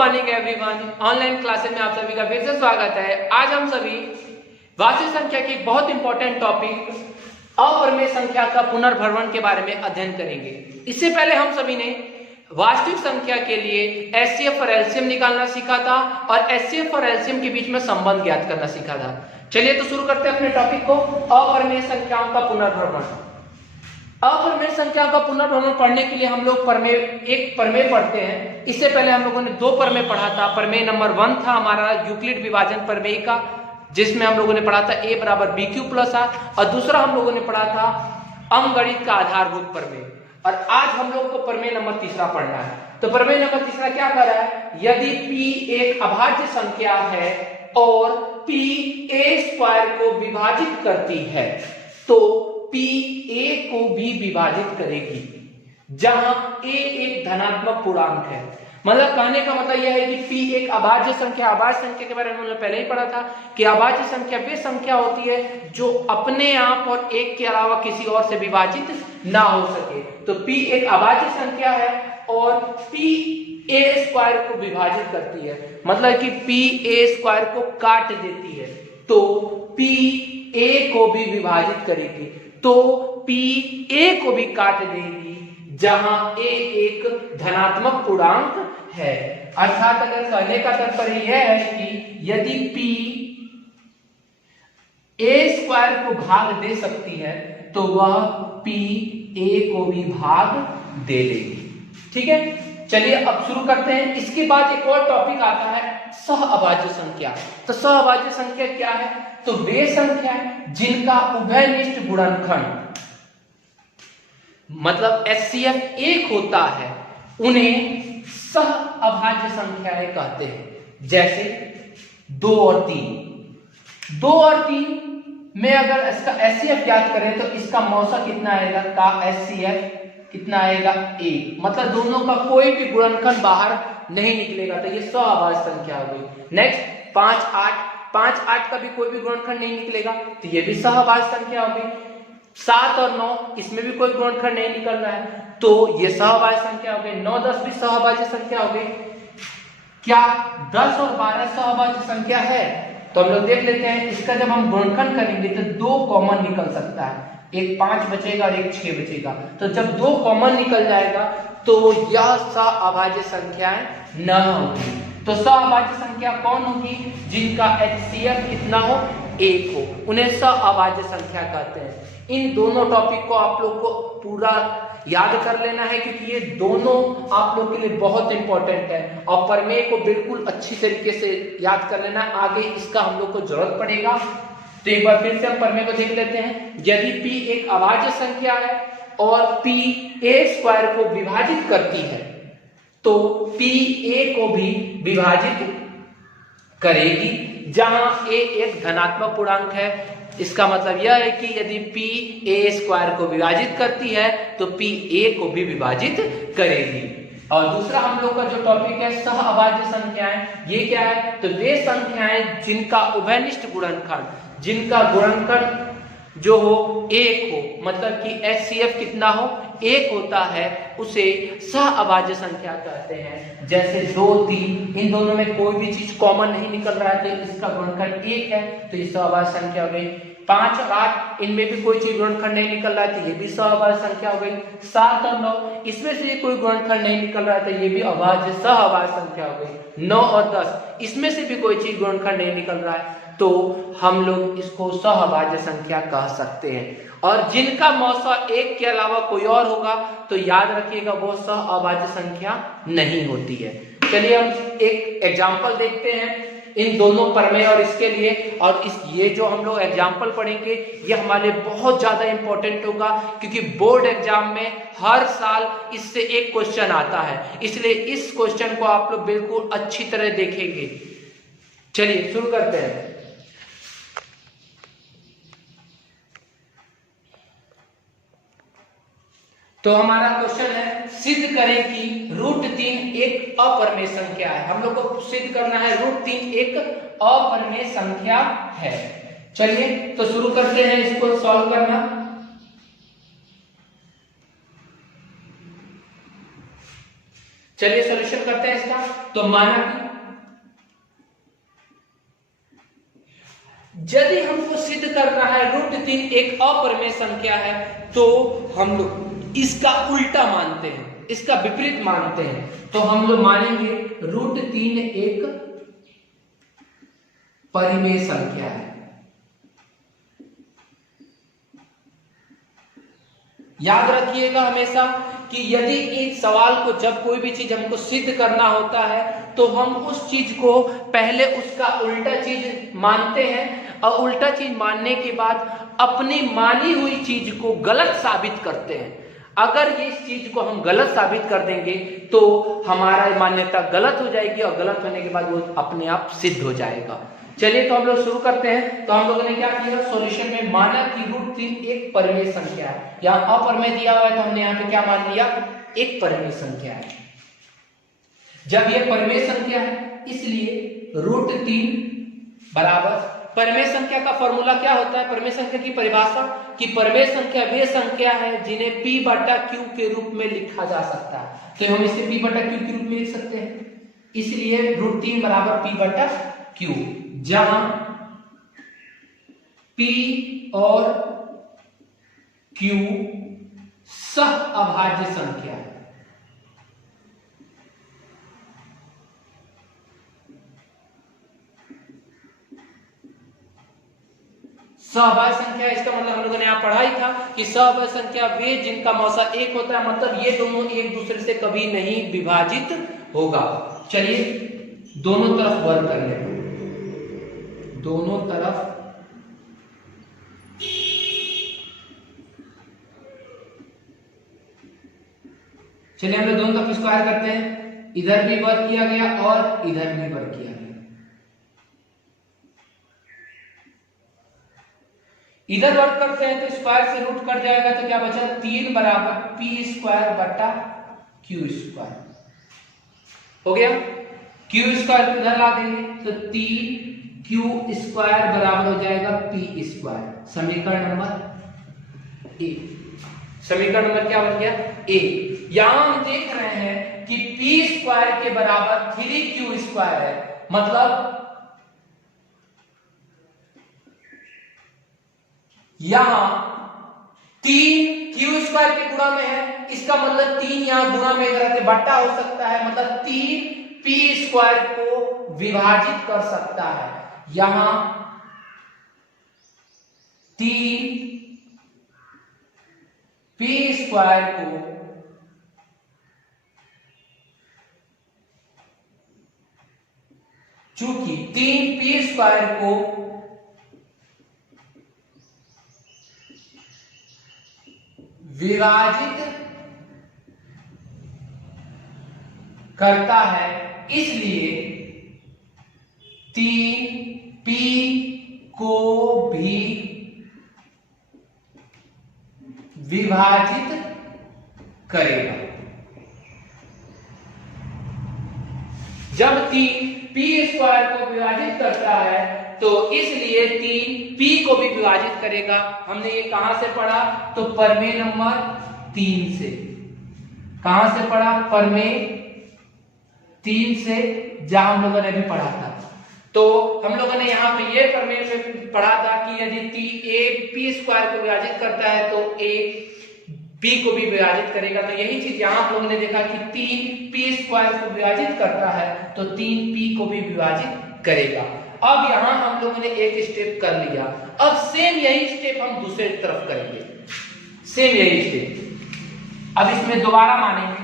Morning everyone. Online classes में आप सभी का फिर से स्वागत है। आज हम सभी वास्तविक संख्या की बहुत इंपॉर्टेंट टॉपिक अपरिमेय संख्या का पुनर्भरण के बारे में अध्ययन करेंगे। इससे पहले हम सभी ने वास्तविक संख्या के लिए एचसीएफ और एलसीएम निकालना सीखा था और एचसीएफ और एलसीएम के बीच में संबंध ज्ञात करना सीखा था। चलिए तो शुरू करते हैं अपने टॉपिक को, अपरिमेय संख्याओं का पुनर्भरण। अपरिमेय संख्या का पुनर्भरण पढ़ने के लिए हम लोग एक प्रमेय पढ़ते हैं। इससे पहले हम लोगों ने दो प्रमेय पढ़ा था। प्रमेय नंबर 1 था हमारा यूक्लिड विभाजन प्रमेय का, जिसमें हम लोगों ने पढ़ा था a बराबर bq प्लस r, और दूसरा हम लोगों ने पढ़ा था अंकगणित का आधारभूत प्रमेय। और आज हम लोग को प्रमेय नंबर तीसरा पढ़ना है। तो प्रमेय नंबर तीसरा क्या कर रहा है, यदि p एक अभाज्य संख्या है और p a स्क्वायर को विभाजित करती है तो p a को भी विभाजित करेगी, जहां a एक धनात्मक पूर्णांक है। मतलब कहने का मतलब यह है कि p एक अभाज्य संख्या। अभाज्य संख्या के बारे में हमने पहले ही पढ़ा था कि अभाज्य संख्या वे संख्या होती है जो अपने आप और एक के अलावा किसी और से विभाजित ना हो सके। तो p एक अभाज्य संख्या है और p a स्क्वायर को विभाजित करती है, मतलब कि p a स्क्वायर को काट देती है तो p a को भी विभाजित करेगी, तो p a को भी काट देगी जहां a एक धनात्मक पूर्णांक है। अर्थात अगर कहने का तात्पर्य यह है कि यदि p a स्क्वायर को भाग दे सकती है तो वह p a को भी भाग दे देगी। ठीक है, चलिए अब शुरू करते हैं। इसके बाद एक और टॉपिक आता है सहअभाज्य संख्या। तो सहअभाज्य संख्या क्या है, तो वे संख्या जिनका उभयनिष्ठ गुणनखंड मतलब एचसीएफ एक होता है उन्हें सहअभाज्य संख्याएं कहते हैं। जैसे 2 और 3। 2 और 3 में अगर इसका एचसीएफ याद करें तो इसका मौसा कितना आएगा, का एचसीएफ कितना आएगा 1, मतलब दोनों का कोई भी गुणनखंड बाहर नहीं निकलेगा, तो ये सहअभाज्य संख्या हो गई। नेक्स्ट 5 8, 5 8 का भी कोई भी गुणनखंड नहीं निकलेगा तो ये भी सहअभाज्य संख्या हो गई। 7 और 9 इसमें भी कोई गुणनखंड नहीं निकल रहा है तो ये सहअभाज्य संख्या हो गई। 9 10 भी सहअभाज्य संख्या हो गई। क्या 10 और 12 सहअभाज्य संख्या है, तो हम लोग देख लेते हैं। इसका जब हम गुणनखंड करेंगे तो 2 कॉमन निकल सकता है, एक 5 बचेगा और एक 6 बचेगा। तो जब 2 कॉमन निकल जाएगा तो यह सहअभाज्य संख्याएं न होगी। तो सहअभाज्य संख्या कौन होगी, जिनका एचसीएफ कितना हो 1 हो, उन्हें सहअभाज्य संख्या कहते हैं। इन दोनों टॉपिक को आप लोग को पूरा याद कर लेना है क्योंकि ये दोनों आप लोग के लिए बहुत इंपॉर्टेंट है और प्रमेय को बिल्कुल अच्छी तरीके से याद कर लेना, आगे इसका हम लोग को जरूरत पड़ेगा। तो एक बार फिर से हम प्रमेय को देख लेते हैं। यदि p एक अभाज्य संख्या है और p a स्क्वायर को विभाजित करती है तो p a को भी विभाजित करेगी, जहां a एक धनात्मक पूर्णांक है। इसका मतलब यह है कि यदि p a स्क्वायर को विभाजित करती है तो p a को भी विभाजित करेगी। और दूसरा हम लोग का जो टॉपिक है सहअभाज्य संख्याएं, ये क्या है, तो वे संख्याएं जिनका उभयनिष्ठ गुणनखंड, जिनका गुणनखंड जो हो 1 हो, मतलब कि एचसीएफ कितना हो 1 होता है, उसे सहअभाज्य संख्या कहते हैं। जैसे 2 3 इन दोनों में कोई भी चीज कॉमन नहीं निकल रहा है तो इसका गुणनखंड 1 है तो ये सहअभाज्य संख्या हो गई। 5 और 8 इनमें भी कोई चीज गुणनखंड नहीं निकल रहा है तो ये भी सहअभाज्य संख्या हो गई। 7 और 9 इसमें से कोई गुणनखंड नहीं निकल रहा है तो ये भी अभाज्य सहअभाज्य संख्या हो गई। 9 और 10 इसमें से भी कोई चीज गुणनखंड नहीं निकल रहा है तो हम लोग इसको सहअभाज्य संख्या कह सकते हैं। और जिनका मौसा 1 के अलावा कोई और होगा तो याद रखिएगा वो सहअभाज्य संख्या नहीं होती है। चलिए हम एक एग्जांपल देखते हैं इन दोनों प्रमेय और इसके लिए। और ये जो हम लोग एग्जांपल पढ़ेंगे ये हमारे लिए बहुत ज्यादा इंपॉर्टेंट होगा क्योंकि बोर्ड एग्जाम में हर साल इससे एक क्वेश्चन आता है, इसलिए इस क्वेश्चन को आप लोग बिल्कुल अच्छी तरह देखेंगे। चलिए शुरू करते हैं। तो हमारा क्वेश्चन है, सिद्ध करें कि √3 एक अपरिमेय संख्या है। हम लोग को सिद्ध करना है √3 एक अपरिमेय संख्या है। चलिए तो शुरू करते हैं इसको सॉल्व करना। चलिए सॉल्यूशन करते हैं इसका। तो माना कि यदि हमको सिद्ध करना है √3 एक अपरिमेय संख्या है, तो हम लोग इसका उल्टा मानते हैं, इसका विपरीत मानते हैं। तो हम लोग मानेंगे √3 एक परिमेय संख्या है। याद रखिएगा हमेशा कि यदि इस सवाल को, जब कोई भी चीज हमको सिद्ध करना होता है, तो हम उस चीज को पहले उसका उल्टा चीज मानते हैं और उल्टा चीज मानने के बाद अपनी मानी हुई चीज को गलत साबित करते हैं। अगर इस चीज को हम गलत साबित कर देंगे तो हमारा मान्यता गलत हो जाएगी और गलत होने के बाद वो अपने आप सिद्ध हो जाएगा। चलिए तो हम लोग शुरू करते हैं। तो हम लोगों ने क्या किया, सॉल्यूशन में माना कि √3 एक परिमेय संख्या है। यहाँ अपरिमेय दिया हुआ है तो हमने यहाँ पे क्या मान लिया, एक परिमेय संख्या है। जब ये परिमेय संख्या है इसलिए √3 बराबर, परिमेय संख्या का फॉर्मूला क्या होता है, परिमेय संख्या की परिभाषा कि परिमेय संख्या वे संख्या है जिन्हें p/q के रूप में लिखा जा सकता है। तो हम इसे p/q के रूप में लिख सकते हैं, इसलिए √3 बराबर p/q, जहां p और q सह अभाज्य संख्या है। सहअभाज्य संख्या, इसका मतलब हम लोगों ने यहाँ पढ़ा ही था कि सहअभाज्य संख्या वे जिनका मौसा 1 होता है, मतलब ये दोनों एक दूसरे से कभी नहीं विभाजित होगा। चलिए दोनों तरफ वर्ग कर लेते हैं, दोनों तरफ चलिए हम लोग दोनों तरफ स्क्वायर करते हैं। इधर भी वर्ग किया गया और इधर भी वर्ग किया गया। इधर वर्ग करते हैं तो स्क्वायर से रूट कट जाएगा, तो क्या बचा, 3 बराबर p²/q² हो गया। q² को इधर ला देंगे तो 3q² बराबर हो जाएगा p²। समीकरण नंबर ए, समीकरण नंबर क्या बन गया, ए। यहां हम देख रहे हैं कि p² के बराबर 3q² है, मतलब यहां 3 q² के गुणा में है, इसका मतलब 3 यहां गुणा में इधर बट्टा हो सकता है, मतलब 3 p² को विभाजित कर सकता है। यहां 3 p² को चूंकि 3 p² को विभाजित करता है, इसलिए 3p को भी विभाजित करेगा। जब 3 p² को विभाजित करता है तो इसलिए 3 p को भी विभाजित करेगा। हमने ये कहां से पढ़ा, तो प्रमेय नंबर 3 से। कहां से पढ़ा, प्रमेय 3 से, जहां हम लोगों ने भी पढ़ा था। तो हम लोगों ने यहाँ पे ये प्रमेय में पढ़ा था कि यदि a p² को विभाजित करता है तो a p को भी विभाजित करेगा। तो यही चीज यहाँ हम लोगों ने देखा कि 3 p² को विभाजित करता है तो 3 p को भी विभाजित करेगा। अब यहां हम लोगों ने एक स्टेप कर लिया, अब सेम यही स्टेप हम दूसरे तरफ करेंगे, सेम यही स्टेप। अब इसमें दोबारा मानेंगे,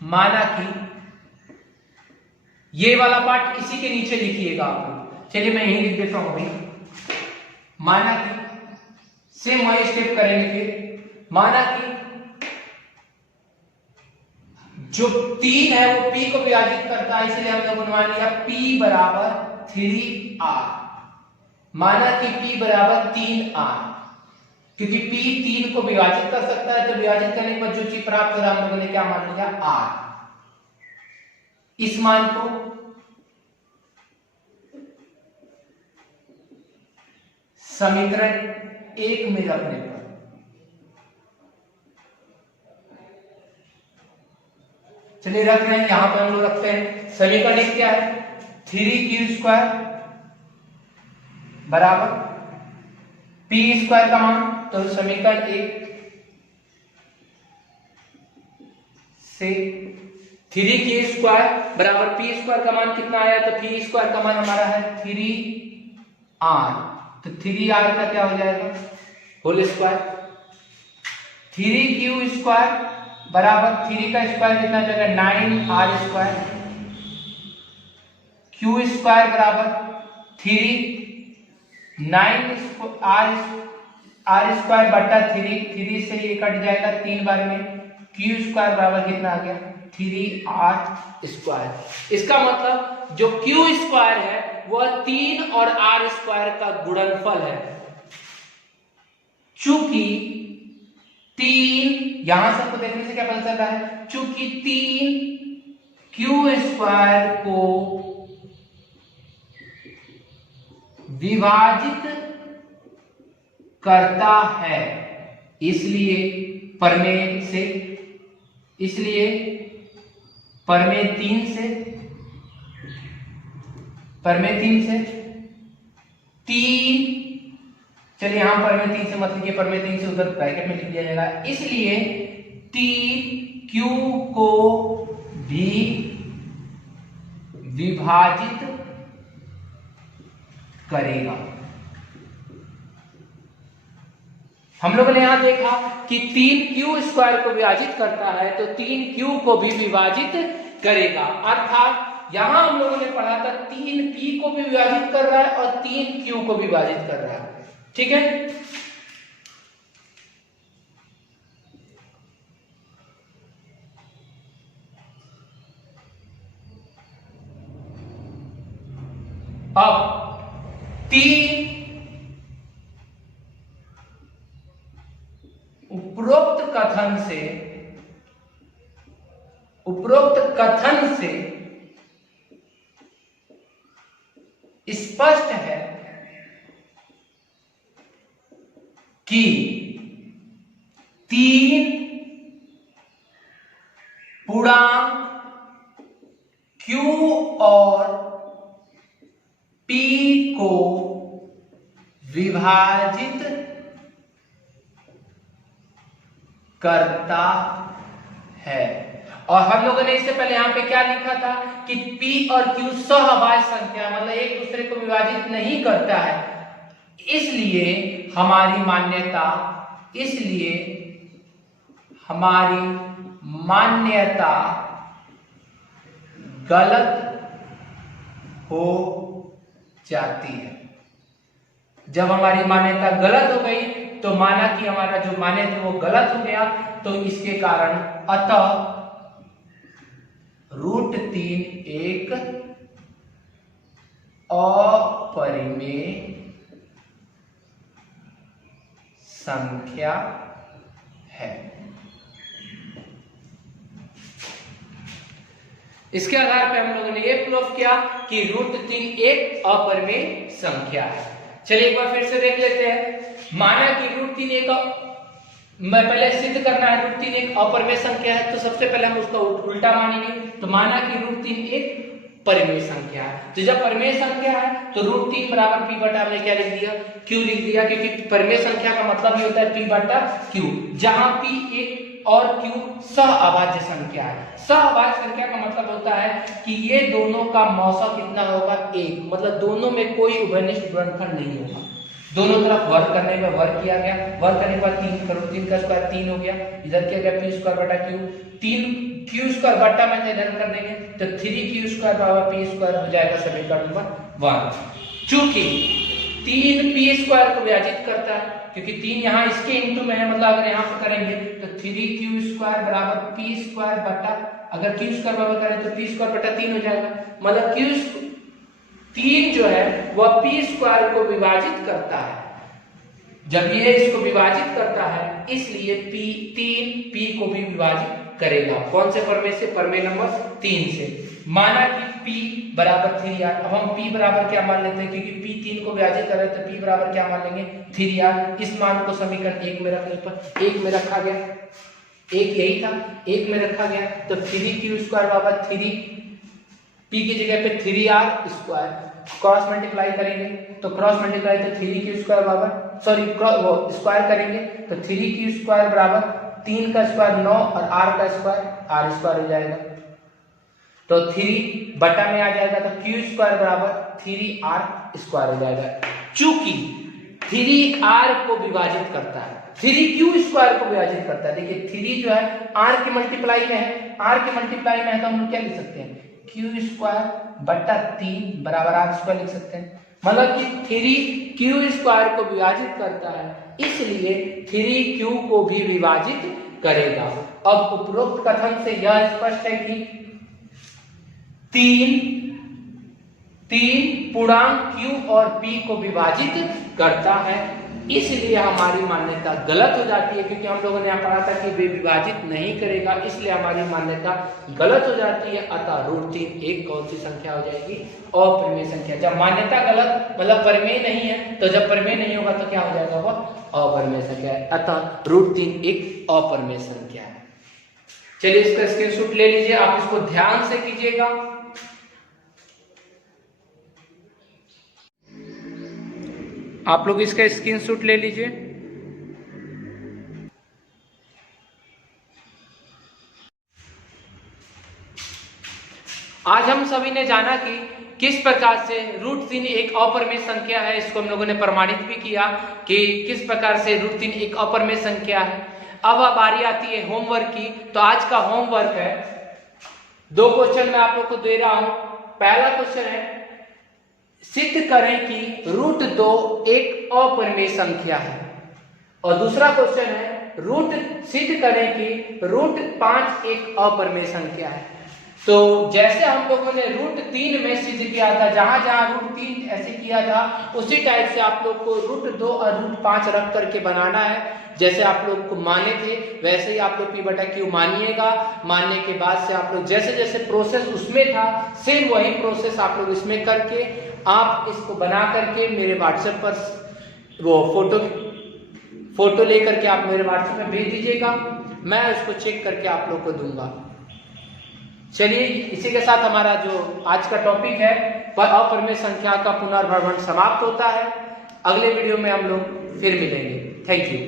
माना कि ये वाला पार्ट इसी के नीचे लिखिएगा आप लोग। चलिए मैं यही लिख देता हूं भाई, माना कि सेम वही स्टेप करेंगे। फिर माना कि जो 3 है वो p को विभाजित करता है, इसलिए हम लोगों ने मान लिया p बराबर 3r। माना कि p बराबर 3r, क्योंकि p 3 को विभाजित कर सकता है, तो विभाजित करने पर जो चीज प्राप्त हो रहा हम लोगों ने क्या मान लिया, r। इस मान को समीकरण 1 में रखने पर चलिए रख रहे हैं, यहां पर हम लोग रखते हैं। समीकरण एक क्या है, 3q² बराबर p² का मान, तो समीकरण एक से 3q² बराबर p² का मान कितना आया, तो p² का मान हमारा है 3r, तो 3r का क्या हो जाएगा होल स्क्वायर। 3q² बराबर 3 का स्क्वायर कितना हो जाएगा 9r², q² बराबर 9r² बटा 3 से ये कट जाएगा 3 बार में, q² बराबर कितना आ गया 3r²। इसका मतलब जो q² है वह 3 और r² का गुणनफल है। चूंकि 3, यहां से आपको देखने से क्या पता चल रहा है, चूंकि 3 q² को विभाजित करता है, इसलिए प्रमेय 3 से 3, चलिए यहां प्रमेय 3 से मत लिखिए, प्रमेय 3 से उधर ब्रैकेट में लिख दिया जाएगा। इसलिए 3q को भी विभाजित करेगा। हम लोगों ने यहां देखा कि 3q² को विभाजित करता है तो 3q को भी विभाजित करेगा, अर्थात यहां हम लोगों ने पढ़ा था 3p को भी विभाजित कर रहा है और 3q को भी विभाजित कर रहा है। ठीक है, अब 3 उपरोक्त कथन से स्पष्ट है कि 3 पूर्णांक q और p को विभाजित करता है। और हम लोगों ने इससे पहले यहां पे क्या लिखा था कि p और q सहअभाज्य संख्या, मतलब एक दूसरे को विभाजित नहीं करता है, इसलिए हमारी मान्यता गलत हो जाती है। जब हमारी मान्यता गलत हो गई तो माना कि हमारा जो मान्यता वो गलत हो गया, तो इसके कारण अतः √3 एक अपरिमेय संख्या है। इसके आधार पर हम लोगों ने ये प्रूफ किया कि √3 एक अपरिमेय संख्या है। चलिए एक बार फिर से देख लेते हैं। माना कि √3 एक, मैं पहले सिद्ध करना है √3 एक अपरिमेय संख्या है, तो सबसे पहले हम उसका उल्टा मानेंगे। तो माना कि √3 एक परिमेय संख्या है, तो जब परिमेय संख्या है तो √3 बराबर p बटा हमने क्या लिख दिया, q लिख दिया, क्योंकि परिमेय संख्या का मतलब ही होता है p बटा q, जहां p एक और q सहअभाज्य संख्या है। सहअभाज्य संख्या का मतलब होता है कि ये दोनों का मौसा कितना होगा 1, मतलब दोनों में कोई उभयनिष्ठ गुणनफल नहीं होगा। दोनों तरफ वर्ग करने में वर्ग किया गया, वर्ग करने के बाद 3 करो, 3 का स्क्वायर 3 हो गया, इधर क्या गया p² बटा q, 3q² बटा में इधर कर देंगे तो 3q² बराबर p² हो जाएगा समीकरण नंबर 1। चूंकि 3p² को विभाजित करता है, क्योंकि 3 यहाँ इसके इंटू में है, मतलब अगर यहाँ पे करेंगे तो 3q² बराबर p² बटा, अगर q² बराबर करें तो p² बटा 3 हो जाएगा, मतलब 3 जो है वह p² को विभाजित करता है। जब ये इसको विभाजित करता है इसलिए 3 p को भी विभाजित करेगा। कौन से प्रमेय से, प्रमेय नंबर 3 से। माना कि p बराबर 3r, अब हम p बराबर क्या मान लेते हैं, क्योंकि p 3 को विभाजित कर रहे हैं तो p बराबर क्या मान लेंगे 3r। इस मान को समीकरण 1 में रखने पर 1 में रखा गया। एक यही था, एक में रखा गया तो 3q² बराबर 3 p की जगह पे 3r², क्रॉस मल्टीप्लाई करेंगे तो क्रॉस मल्टीप्लाई तो 3q² बराबर वो स्क्वायर करेंगे तो 3q² बराबर 3 का स्क्वायर 9 और r का स्क्वायर r² हो जाएगा, तो 3 बटा में आ जाएगा तो q² बराबर 3r² हो जाएगा। चूंकि 3r को विभाजित करता है, 3q² को विभाजित करता है, देखिए 3 जो है r के मल्टीप्लाई में है, r के मल्टीप्लाई में है तो हम लोग क्या लिख सकते हैं, q² बटा 3 बराबर r² लिख सकते हैं। मतलब कि 3q² को विभाजित करता है, इसलिए 3q को भी विभाजित करेगा। अब उपरोक्त कथन से यह स्पष्ट है कि 3 पूर्णांक q और p को विभाजित करता है, इसलिए हमारी मान्यता गलत हो जाती है, क्योंकि हम लोगों ने यहाँ पढ़ा था कि वे विभाजित नहीं करेगा, इसलिए हमारी मान्यता गलत हो जाती है। अतः √3 एक कौन सी संख्या हो जाएगी, अपरिमेय संख्या। जब मान्यता गलत मतलब परिमेय नहीं है, तो जब परिमेय नहीं होगा तो क्या हो जाएगा, वह अपरिमेय संख्या है। अतः √3 एक अपरिमेय संख्या है। चलिए इसका स्क्रीनशॉट ले लीजिए, आप इसको ध्यान से कीजिएगा। आप लोग इसका स्क्रीनशॉट ले लीजिए। आज हम सभी ने जाना कि किस प्रकार से √3 एक अपरिमेय संख्या है, इसको हम लोगों ने प्रमाणित भी किया कि किस प्रकार से √3 एक अपरिमेय संख्या है। अब बारी आती है होमवर्क की, तो आज का होमवर्क है 2 क्वेश्चन मैं आप लोग को दे रहा हूं। पहला क्वेश्चन है, सिद्ध करें कि √2 एक अपरिमेय संख्या है, और दूसरा क्वेश्चन है सिद्ध करें कि √5 एक अपरिमेय संख्या है। तो जैसे हम लोगों ने √3 में सिद्ध किया था, जहां जहां √3 ऐसे किया था, उसी टाइप से आप लोग को √2 और √5 रख करके बनाना है। जैसे आप लोग को माने थे वैसे ही आप लोग p/q मानिएगा। मानने के बाद से आप लोग जैसे जैसे प्रोसेस उसमें था, सेम वही प्रोसेस आप लोग इसमें करके आप इसको बना करके मेरे व्हाट्सएप पर वो फोटो लेकर के आप मेरे व्हाट्सएप में भेज दीजिएगा, मैं उसको चेक करके आप लोग को दूंगा। चलिए इसी के साथ हमारा जो आज का टॉपिक है अपरिमेय संख्या का पुनर्भ्रमण समाप्त होता है। अगले वीडियो में हम लोग फिर मिलेंगे। Thank you.